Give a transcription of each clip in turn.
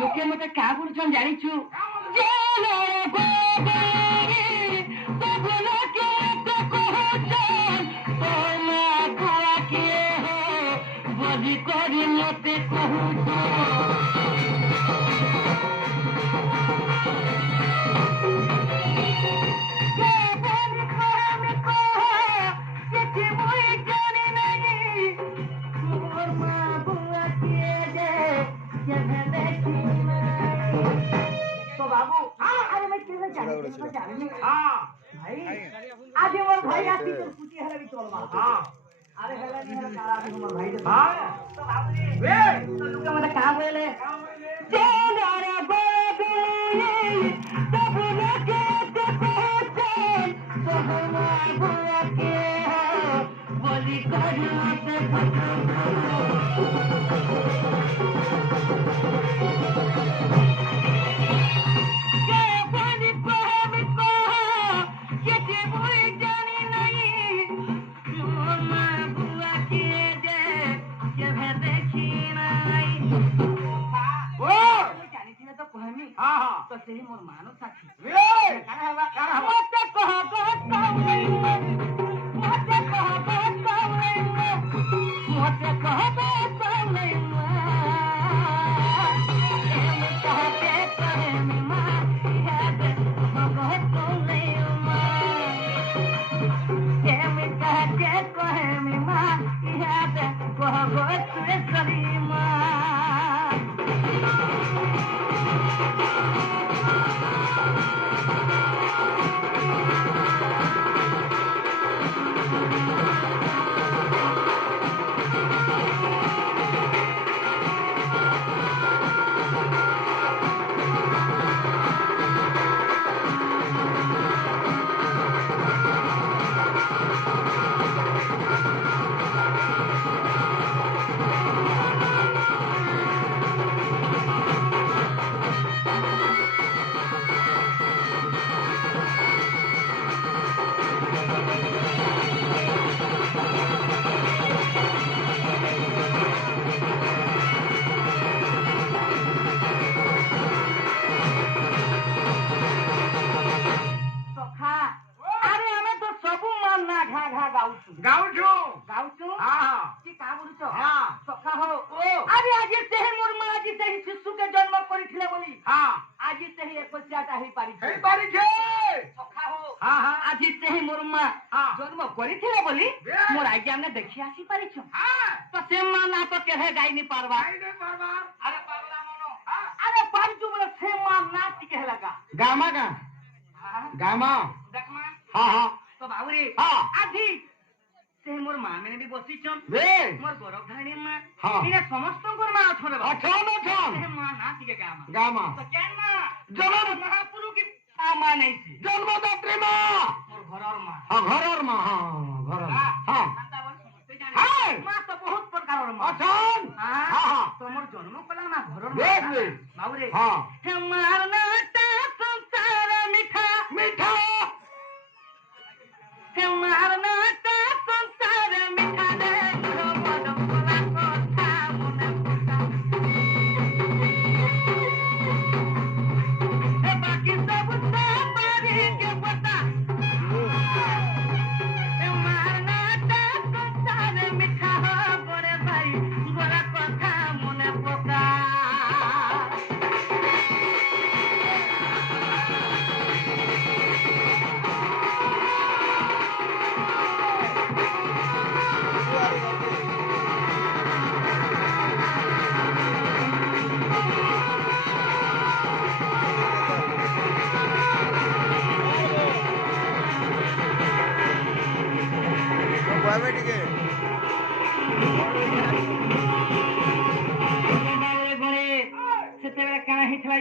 लोके मते क्या बोलछन जानिछु आज मोर भाई आसी तो पुटी हला भी चलबा हां अरे हला नहीं हला काला भी मोर भाई हां तो बाबूजी वे तो लोग मने का बोले जेना रे बोले सब लगे तो पहचान तो हमारा बुआ के बोली करना तो सही मोर मानो साथी रे काना हवा मत कह जन्म करिथिले बोली मोर आगे हमने देखि आसी परिछु तो से माना तो केहे गाई नहीं पारबा अरे पारला मनो अरे पारजु बोले से मान नाच के लगा गामा का गामा देखमा हां तो बाबूरी आधी से मोर मां मैंने भी बसी छन वे मोर गौरव धाणी मां इने समस्त को मां अछन से मां नाच के गामा तो केन मां जन्म महापुरु की मां नहीं थी जन्मदात्री मां मोर घरर मां घरर हां मां तो बहुत प्रकार मां अछन हां तो मोर जन्म कला ना घरर मां बाबूरे हां हे मारना ता संसार मीठा मीठा हे मारना ता संसार मीठा दे मोर कोला कोठा मने कोठा हे बाकी सब सारी के पता हे मारना ता संसार मीठा हो गोरे भाई गोला कोठा मने पोका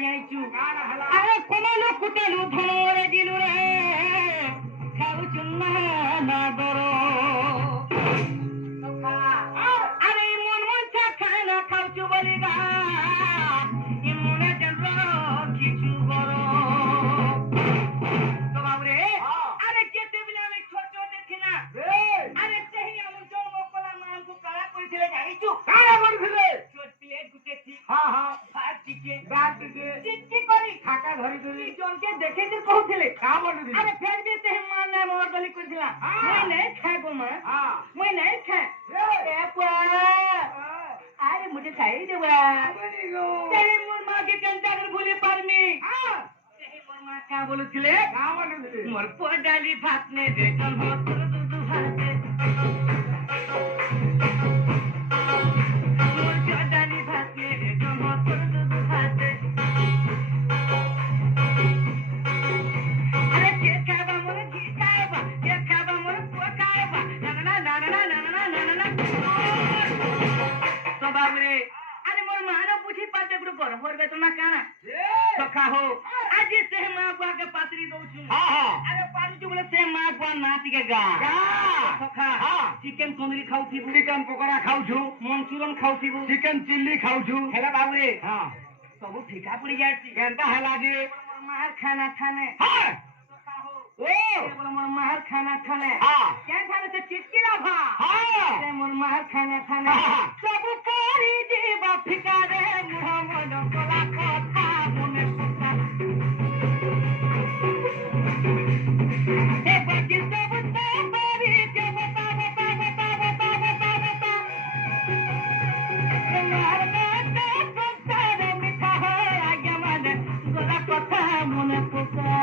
अरे कमालो कुटेलु धनोरे दिलु रे खाउ चुन्ना ना दरो अरे मन मन चा खाना खाउ चु बलिगा इमुने जनरो किछु बरो तो बाबरे अरे केते बिना में छोटो देखिना अरे सही हम जोन मोकला मान को काला करिथिले जानिछु काला करिथिले छोट प्लेट गुटे थी हां फाट टिके बाद ठाका धरी धरी জনকে দেখে যে কହୁଥିଲେ का बोलू আরে ফের भी ते मान ना मोर बलि করছিলা মই নাই খাই গো মা हां মই নাই খাই এ পুয়া আরে মুঝে খাই দেবা बनी गो तेरी मोर मां के कंचा कर भूले पारमी हां तेरी मोर मां का बोलुছিলে का बोलू मोर पुआ डाली भात ने बेटन हो दुदु भाते मोर पुआ डाली भात ने बेटन हो दुदु भाते अरे के खाबा मोर घी खाबा के खाबा मोर पुआ खाबा ना ना ना ना ना ना ना ना तो बाबरे अरे मोर मानो पूछी पाते गुरु कर होर बेतना काना सखा हो आज से मां बुआ के पातरी दउछु हां हां अरे पानी चुगले से मां बुआ नाती के गा का सखा हां चिकन तंदूरी खाउथी चिकन पकोड़ा खाऊ छु मंचूरियन खाउथी चिकन चिल्ली खाऊ छु हेला बाबूरे हां सब फीका पड़ी जाती केनता हला जी मार खाना खाने हां सखा हो ओ बोल मोर मार खाना खाने हां क्या खाने से चिटकीला भा हां से मोर मार खाना खाने सब करी जीवा फीका रे मुह मन कोला कथा मने पका ए बाकी सब करी के बता बता बता बता बता बता मार बेटा संसार मिठा है आगे मने कोला कथा मने पका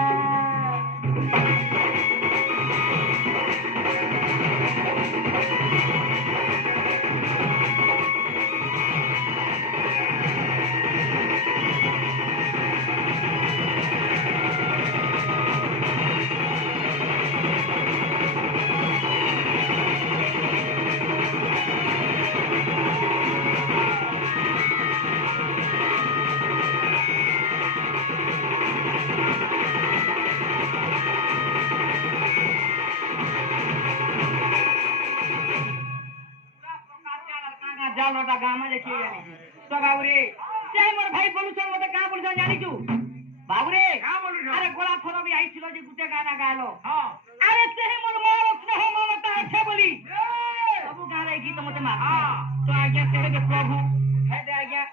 जालोटा गामा देखिए जानी तो बाबूरे से मोर भाई बोलुछन मते का बोलुछन जानी छु बाबूरे का बोलू अरे गोला थोड़ा भी आई छिलो जे गुटे गाना गालो हां अरे से मोर मोर स्नेह ममता अच्छे बोली सब गाना गीत मते मार हां तो आज्ञा कहे दे प्रभु है दे आज्ञा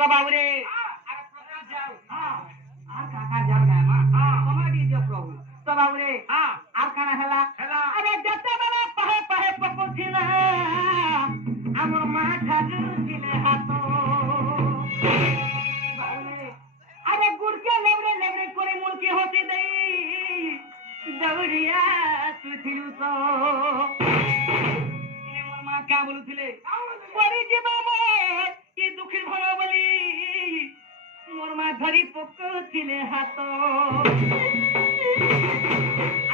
तो बाबूरे अरे प्रकाश जाओ हां आ काका जाओ गामा हां समय दी दे प्रभु तो बाबूरे हां आ काना हला हला अरे जते बना पहे पहे पकोथिना हमर माथा लुचिले हातो अरे गुड़ के लेवरे लेवरे करे मुड़के होती दई दौड़िया सुथिलु तो इने मोर मां का बोलुथिले परी जीवा मोर की दुखी भलो बोली मोर मां धरी पकोथिले हातो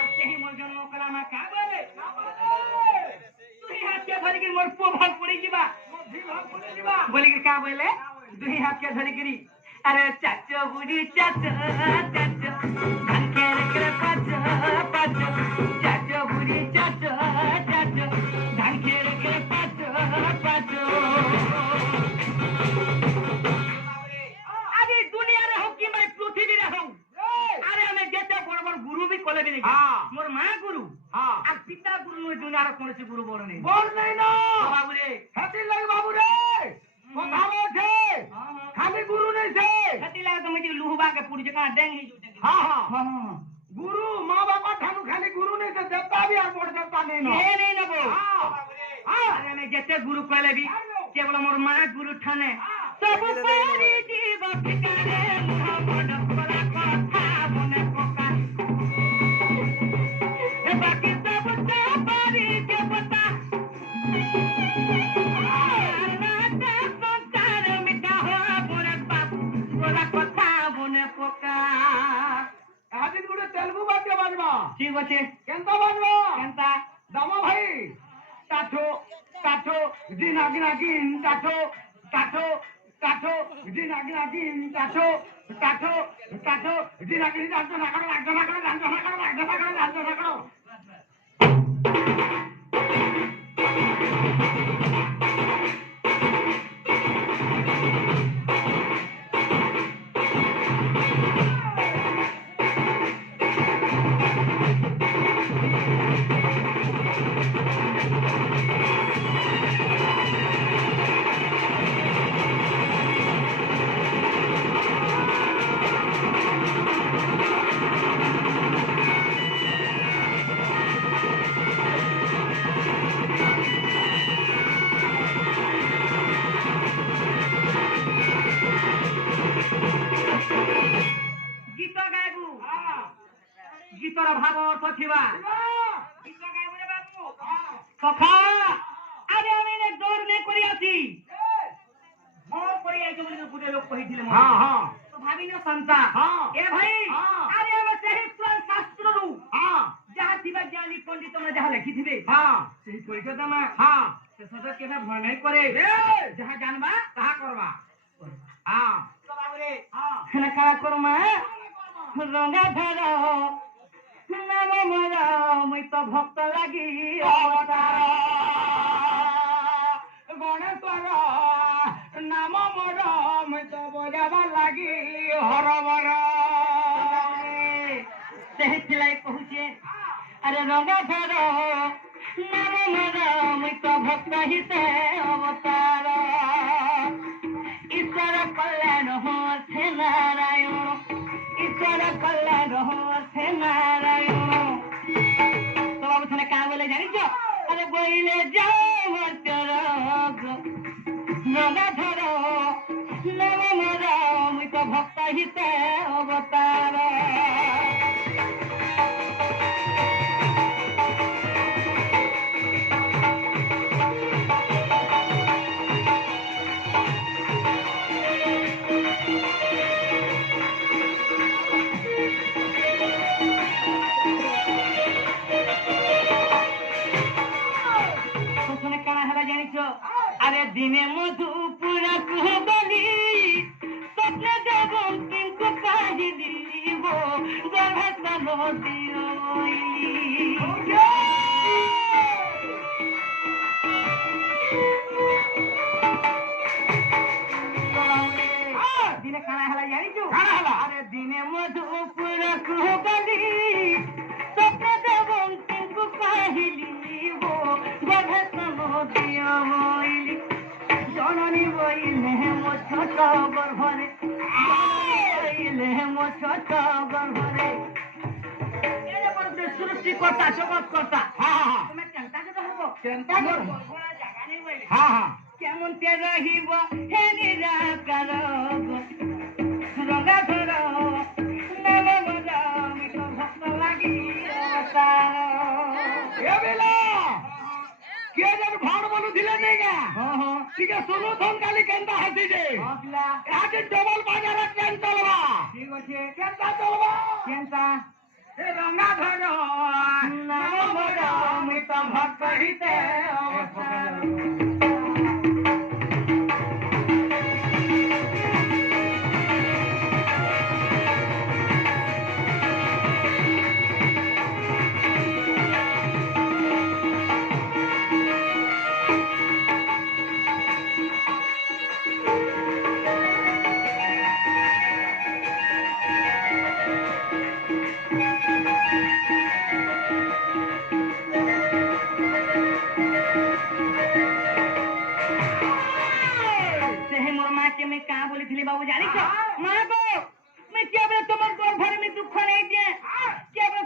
आते ही मोर जन्म कला मां का बोले हाथ के धरी मोर पुआ भाग पड़ी जीवा बोली कि क्या बोले दुही हाथ के धरी गिरी अरे चाचो बुढ़ी चाचो चाचो धान के रखले पाचो पाचो चाचो बुढ़ी चाचो चाचो धान के रखले पाचो पाचो अरे दुनिया रे हो कि मैं पृथ्वी रे हो अरे हमें जेते बड़ बड़ गुरु भी कोले भी नहीं हां मोर मां गुरु हां आ पिता गुरु नु दुनिया रे कोनसी गुरु बड़ नहीं बोल नहीं ना बाबू रे हती लग बाबू रे কথা ওঠে খালি গুরু নেই সে खती लागे तो मुझे लुहबा के पुड़ी जका डेंग ही जुटे हां हां हां गुरु माँ बापा ठानु खाली गुरु नहीं से देवता भी और बड़ देवता नहीं ना ये नहीं ना बोल हां हां अरे मैं जते गुरु कहले भी केवल मोर मां गुरु ठाने सब परी जीव ठिकाने मुह बड़ कोला कथा मने पका ए बाकी सब तो परी के पता আদিন গুড়ে তেলুগু বাদ্য বাজবা ঠিক আছে কেনতা বাজবা কেনতা দামা ভাই কাঠো কাঠো দিন আগিন আগিন কাঠো কাঠো কাঠো দিন আগিন আগিন কাঠো কাঠো কাঠো দিন আগিন কাঠো না করো লাগতো না করো লাগতো না করো লাগতো না করো লাগতো না করো ଭାବ ଅର୍ଥ ଥିବା ସଖା ଆରେ ଆମେ ଦୌଡ଼ ନେଇ କରି ଆସି ମୋ କରି ଆଇଛୁ ବୋଲି ଗୋଟେ ଲୋକ କହିଥିଲେ ହଁ ହଁ ତ ଭାବିନ ସନ୍ତା ଏ ଭାଇ ଆରେ ଆମେ ସେହି ପୁରାଣ ଶାସ୍ତ୍ରରୁ ଯାହା ଥିବା ଜ୍ଞାନୀ ପଣ୍ଡିତ ମାନେ ଯାହା ଲେଖିଥିବେ ସେହି ପରିଚୟ ଦେମା ସେ ସଦା କେବେ ଭୟ ନାହିଁ करे ଯାହା ଜାଣବା ତାହା କରବା ତ ବାବୁରେ ହେଲେ କାଣା କରମା ରଙ୍ଗା ଧର ନାମ ମୋର ମୁଇଁ ତ ଭକ୍ତ ଲାଗି ଅବତାର ଗଣେଶ୍ୱର ନାମ ମୋର ମୁଇଁ ତ ବଜାବା ଲାଗି ହରବର ସେଥିଲାଗି କହୁଛେ ଆରେ ରଙ୍ଗା ଧର ନାମ ମୋର ମୁଇଁ ତ ଭକ୍ତ ହିତେ ଅବତାର ଈଶ୍ୱର କଲ୍ୟାଣ ସେ ନାରାୟଣ ଈଶ୍ୱର କଲ୍ୟାଣ ସେ ନାରାୟଣ ତ ବାବୁ ଥରେ କାଁ ବୋଲେ ଜାଣିଛ ଆରେ ବୋଇଲେ ଯାଅ ମର୍ତ୍ତ୍ୟର ରଙ୍ଗା ଧର ନାମ ମୋର ମୁଇଁ ତ ଭକ୍ତ ହିତେ ଅବତାର আরে দিনে মধুপুরা কুহবলি স্বপ্ন দেবঙ্কিଙ୍କୁ কাহিলি গো গর্ভস্থ নদীর দিনে কাଣା হেলা জানিছু আরে দিনে মধুপুরা কুহবলি স্বপ্ন দেবঙ্কিଙ୍କୁ কাহিলি গো গর্ভস্থ নদীর জননী বইলে মো ছোট গর্ভরে বইলে মো ছোট গর্ভরে সৃষ্টি কর্তা জগৎ কর্তা তুমি কেনতা কেন হব কেনতা কেন? জায়গা নেই বইলে কেমন তে রহিব হে নিরাকার রঙা ধর নাম মর মিত ভক্ত লাগি କିଏ ଯେନ୍ ଭାଣ ବନୁଥିଲେ ନାଇଁ ଗା ଟିକେ ଶୁଣୁଥନ୍ କାଲି କେନ୍ତା ହେସି ଯେ ଏହାକି ଡବଲ ବାଜାରେ କେନ୍ ଚଲବା ঠিক আছে କେନ୍ତା ଚଲବା কেনতা ଏ ରଙ୍ଗା ଧର নাম মর মিত ভক্ত হিতে অবতার बाबू जानी मा को मैं क्या तुम गर्भर में दुख नहीं दिए क्या